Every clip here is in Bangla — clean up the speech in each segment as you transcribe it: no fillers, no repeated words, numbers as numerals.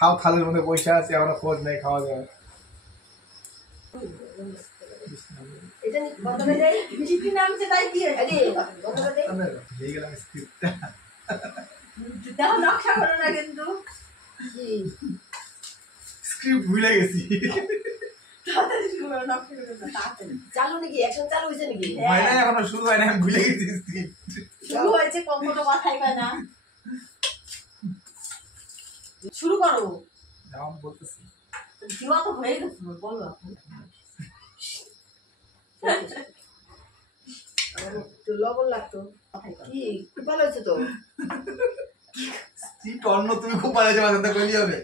খাও থালের মধ্যে বসে আছে আমরা খোঁজ নেই খাওয়া যাবে এটা নি বন্ধ করে দেই মিষ্টি নামছে তাই কি আরে বন্ধ করে দেই হয়ে গেল স্ক্রিপ্টটা দাও নকশা করো না কিন্তু কি স্ক্রিপ্ট ভুলে গেছি তাড়াতাড়ি শুরু করো নকশা করো না তাড়াতাড়ি চালু নাকি অ্যাকশন চালু হইছে নাকি হয় না এখনো শুরু হয় না আমি ভুলে গেছি স্ক্রিপ্ট শুরু হয়েছে কোনো কথাই কয় না শুরু করো নাম বলতেছি দিওয়া তো হয়ে গেছে বলো তো লবণ লাগতো কি খুব ভালো হয়েছে তো স্ক্রিপ্ট অন্য তুমি খুব ভালো হয়েছে মাঝে বলি হবে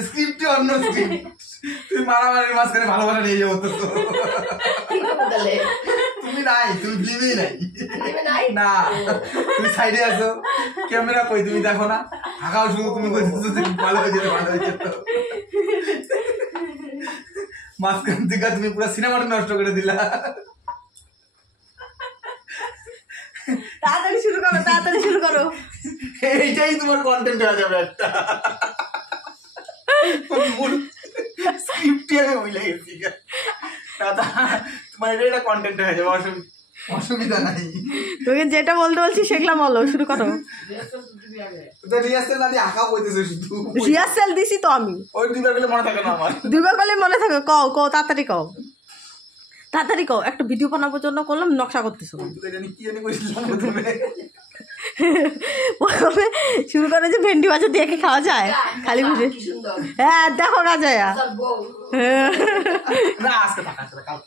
স্ক্রিপ্টই অন্য স্ক্রিপ্ট তুমি মারামারির মাঝখানে ভালোবাসা নিয়ে যাবো তো তুমি নাই তুমি ফিল্মেই নাই না তুমি সাইডে আছো ক্যামেরা কই তুমি দেখো না হাঁকাও শুধু তুমি ভালো হয়েছে তো মাঝখান থেকে তুমি পুরো সিনেমাটা নষ্ট করে দিলা তাড়াতাড়ি শুরু করো এইটাই তোমার কন্টেন্ট হয়ে যাবে একটা মূল স্ক্রিপ্টই আমি ভুলে গেছি তোমার এটা কন্টেন্ট হয়ে যাবে অসুবিধা নাই তোকে যেটা বলতে বলছি সেগুলা বলো শুরু করো রিহার্সাল না দিয়ে আঁকা বইতেছে শুধু রিহার্সাল দিছি তো আমি ওই দুইবার গেলে মনে থাকে না আমার দুইবার বলে মনে থাকে কও তাড়াতাড়ি কও একটা ভিডিও বানানোর জন্য করলাম নকশা করতেছো কি জানি কইছিলাম প্রথমে শুরু করে যে ভেন্ডি ভাজা দিয়ে কি খাওয়া যায় খালি বুঝে হ্যাঁ দেখো কাজায়া না আজকে টাকা আছে কাল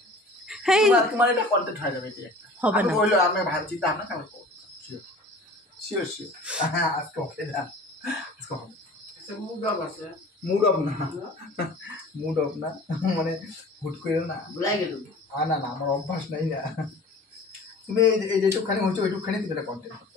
হেই তোমার এটা কন্টেন্ট হয়ে যাবে এটা হবে না বললো আমি ভাবছি তা না কাল শিওর হ্যাঁ আজকে ওকে না আজকে হবে মুড অফ না মানে হুট করে না ভুলাই গেল না আমার অভ্যাস নাই না তুমি এই যেটুকখানি হচ্ছে ওইটুকখানি তুমি এটা কন্টেন্ট